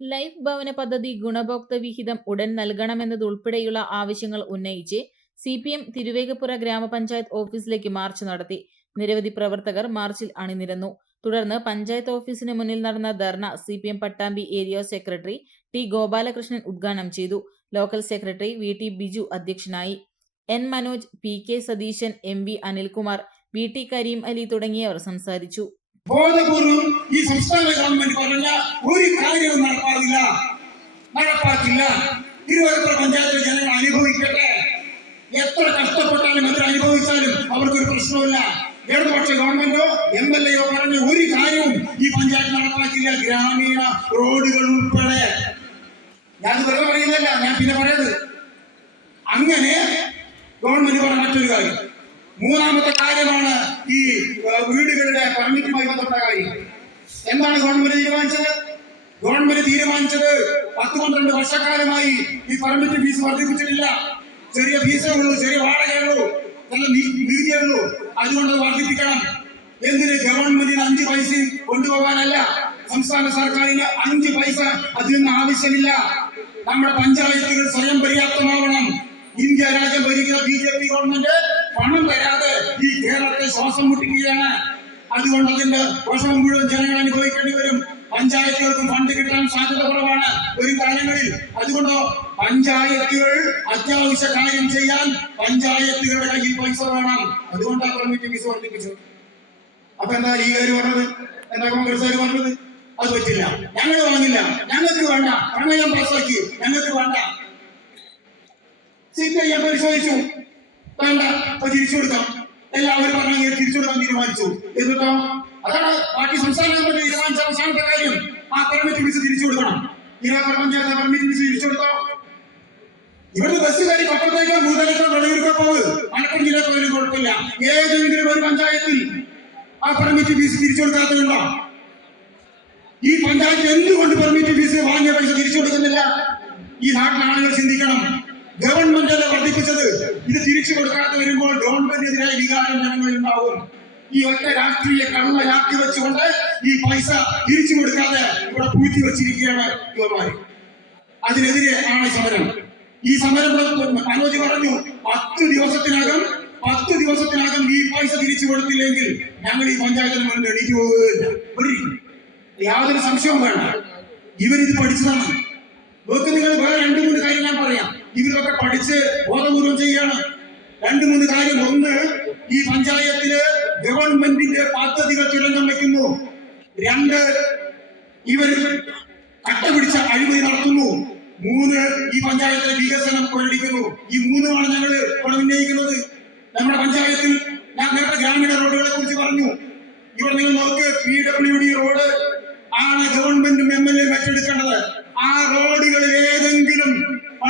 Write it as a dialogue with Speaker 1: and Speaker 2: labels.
Speaker 1: Life ഭവന പദ്ധതി ഗുണഭോക്തൃ വിഹിതം ഉടൻ നൽകണമെന്നതുൾപ്പെടെയുള്ള ആവശ്യങ്ങൾ ഉന്നയിച്ച് സി പി എം തിരുവേഗപ്പുര ഗ്രാമപഞ്ചായത്ത് ഓഫീസിലേക്ക് മാർച്ച് നടത്തി. നിരവധി പ്രവർത്തകർ മാർച്ചിൽ അണിനിരന്നു. തുടർന്ന് പഞ്ചായത്ത് ഓഫീസിന് മുന്നിൽ നടന്ന dharna C P M Pattambi area secretary T Gopalakrishnan ഉദ്ഘാടനം ചെയ്തു. Local secretary V T Biju അധ്യക്ഷനായി. N Manoj P K Satheesan M V Anilkumar V T Kareem Ali തുടങ്ങിയവർ സംസാരിച്ചു.
Speaker 2: ബോധപൂർവം ഈ സംസ്ഥാന ഗവൺമെന്റ് പറഞ്ഞ ഒരു കാര്യവും നടപ്പാകില്ല. നടപ്പാക്കില്ല. തിരുവനന്തപുരം പഞ്ചായത്തിലെ ജനങ്ങൾ അനുഭവിക്കട്ടെ. എത്ര കഷ്ടപ്പെട്ടാലും എത്ര അനുഭവിച്ചാലും അവർക്കൊരു പ്രശ്നമില്ല ഇടതുപക്ഷ ഗവൺമെന്റോ എം എൽ എയോ പറഞ്ഞ ഒരു കാര്യവും ഈ പഞ്ചായത്ത് നടപ്പാക്കില്ല. ഗ്രാമീണ റോഡുകൾ ഉൾപ്പെടെ. ഞാൻ വെറുതെ പറയുന്നില്ല ഞാൻ പിന്നെ പറയുന്നത് അങ്ങനെ ഗവൺമെന്റ് പറഞ്ഞ മറ്റൊരു കാര്യം. മൂന്നാമത്തെ കാര്യമാണ് ഈ വീടുകളുടെ പെർമിറ്റുമായി ബന്ധപ്പെട്ട കാര്യം എന്താണ് ഗവൺമെന്റ് തീരുമാനിച്ചത്? ഗവൺമെന്റ് തീരുമാനിച്ചത് പത്ത് പന്ത്രണ്ട് വർഷക്കാലമായി ഈ പെർമിറ്റ് ഫീസ് വർദ്ധിപ്പിച്ചിട്ടില്ല. ചെറിയ ഫീസേ ഉള്ളൂ ചെറിയ വാടകയേ നല്ല നീതിയേ അതുകൊണ്ട് അത് വർദ്ധിപ്പിക്കണം. എന്തിന് ഗവൺമെന്റിന് അഞ്ച് പൈസ കൊണ്ടുപോകാനല്ല സംസ്ഥാന സർക്കാരിന് അഞ്ച് പൈസ അതിൽ നിന്ന് ആവശ്യമില്ല. നമ്മുടെ പഞ്ചായത്തുകൾ സ്വയം പര്യാപ്തമാവണം. ഇന്ത്യ രാജ്യം ഭരിക്കുന്ന ബി ജെ പി ഗവൺമെന്റ് പണം വരാതെ ഈ കേരളത്തെ ശ്വാസം മുട്ടിക്കുകയാണ്. അതുകൊണ്ട് അതിന്റെ ദോഷം മുഴുവൻ ജനങ്ങൾ അനുഭവിക്കേണ്ടി വരും. പഞ്ചായത്തുകൾക്കും ഫണ്ട് കിട്ടാൻ സാധ്യത കുറവാണ്. ഒരു കാര്യങ്ങളിൽ അതുകൊണ്ട് പഞ്ചായത്തുകൾ അത്യാവശ്യ കാര്യം ചെയ്യാൻ പഞ്ചായത്തുകളുടെ കയ്യിൽ പൈസ വേണം. അതുകൊണ്ടാണ് പെർമിറ്റ് ഫീസ് വർദ്ധിപ്പിച്ചത് അപ്പൊ എന്താ ലീഗുകാർ പറഞ്ഞത്? എന്താ കോൺഗ്രസ്സുകാർ പറഞ്ഞത്? അത് പറ്റില്ല. ഞങ്ങൾ വാങ്ങില്ല ഞങ്ങൾക്ക് വേണ്ട. പ്രമേയം പാസ്സാക്കി ഞങ്ങൾക്ക് വേണ്ട. സി എം പരിശോധിച്ചു. വേണ്ട അപ്പൊ തിരിച്ചു കൊടുക്കാം. എല്ലാവരും പറഞ്ഞു തിരിച്ചു കൊടുക്കാൻ തീരുമാനിച്ചു. എന്നിട്ടോ അതാണ് ബാക്കി സംസ്ഥാന ഗവൺമെന്റ് അവസാനത്തെ കാര്യം. ആ പെർമിറ്റ് ഫീസ് തിരിച്ചു കൊടുക്കണം. ഇരാപ്പുറ പഞ്ചായത്ത് പെർമിറ്റ് ഫീസ് തിരിച്ചു കൊടുത്തോ? ഇവിടുന്ന് ബസ് കയറി പപ്പത്തേക്കോ മൂന്നരക്കോ വെളിയൂർക്കോ പോകുന്നത് മലപ്പുറം ജില്ല പോയാലും കുഴപ്പമില്ല. ഏതെങ്കിലും ഒരു പഞ്ചായത്തിൽ ആ പെർമിറ്റ് ഫീസ് തിരിച്ചു കൊടുക്കാത്തതുണ്ടോ? ഈ പഞ്ചായത്ത് എന്തുകൊണ്ട് പെർമിറ്റ് ഫീസ് വാങ്ങിയ പൈസ തിരിച്ചു കൊടുക്കുന്നില്ല? ഈ നാട്ടിലെ ആളുകൾ ചിന്തിക്കണം. ഗവൺമെന്റ് അല്ല വർദ്ധിപ്പിച്ചത്. ഇത് തിരിച്ചു കൊടുക്കാതെ വരുമ്പോൾ ഗവൺമെന്റിനെതിരായ വികാരം ജനങ്ങളിൽ ഉണ്ടാവും. ഈ ഒറ്റ രാഷ്ട്രീയ കണ്ണ രാക്കി വെച്ചുകൊണ്ട് ഈ പൈസ തിരിച്ചു കൊടുക്കാതെ ഇവിടെ പൂഴ്ത്തി വെച്ചിരിക്കുകയാണ് ഇവന്മാര് അതിനെതിരെ ആണ് സമരം. ഈ സമരം മനോജ് പറഞ്ഞു പത്ത് ദിവസത്തിനകം പത്ത് ദിവസത്തിനകം ഈ പൈസ തിരിച്ചു കൊടുത്തില്ലെങ്കിൽ ഞങ്ങൾ ഈ പഞ്ചായത്തിന് മുന്നിൽ എണീറ്റ്. യാതൊരു സംശയവും വേണ്ട. ഇവരിത് പഠിച്ചതാണ്. നിങ്ങൾ വേറെ രണ്ടു മൂന്ന് കാര്യം ഞാൻ പറയാം. ഇവരൊക്കെ പഠിച്ച് ബോധപൂർവം ചെയ്യാണ്. രണ്ട് മൂന്ന് കാര്യം. ഒന്ന് ഈ പഞ്ചായത്തിൽ ഗവൺമെന്റിന്റെ പദ്ധതികൾ തുരങ്കം വയ്ക്കുന്നു. രണ്ട് ഇവർ കട്ടപിടിച്ച അഴിമതി നടത്തുന്നു. മൂന്ന് ഈ പഞ്ചായത്തിലെ വികസനം കൊള്ളടിക്കുന്നു ഈ മൂന്നുമാണ് ഞങ്ങൾ ഇവിടെ ഉന്നയിക്കുന്നത്. നമ്മുടെ പഞ്ചായത്തിൽ ഞാൻ നേരത്തെ ഗ്രാമീണ റോഡുകളെ കുറിച്ച് പറഞ്ഞു. ഇവിടെ നിങ്ങൾ നോക്ക് പി ഡബ്ല്യു ഡി റോഡ് ആണ് ഗവൺമെന്റും എം എൽ എ ഏറ്റെടുക്കേണ്ടത്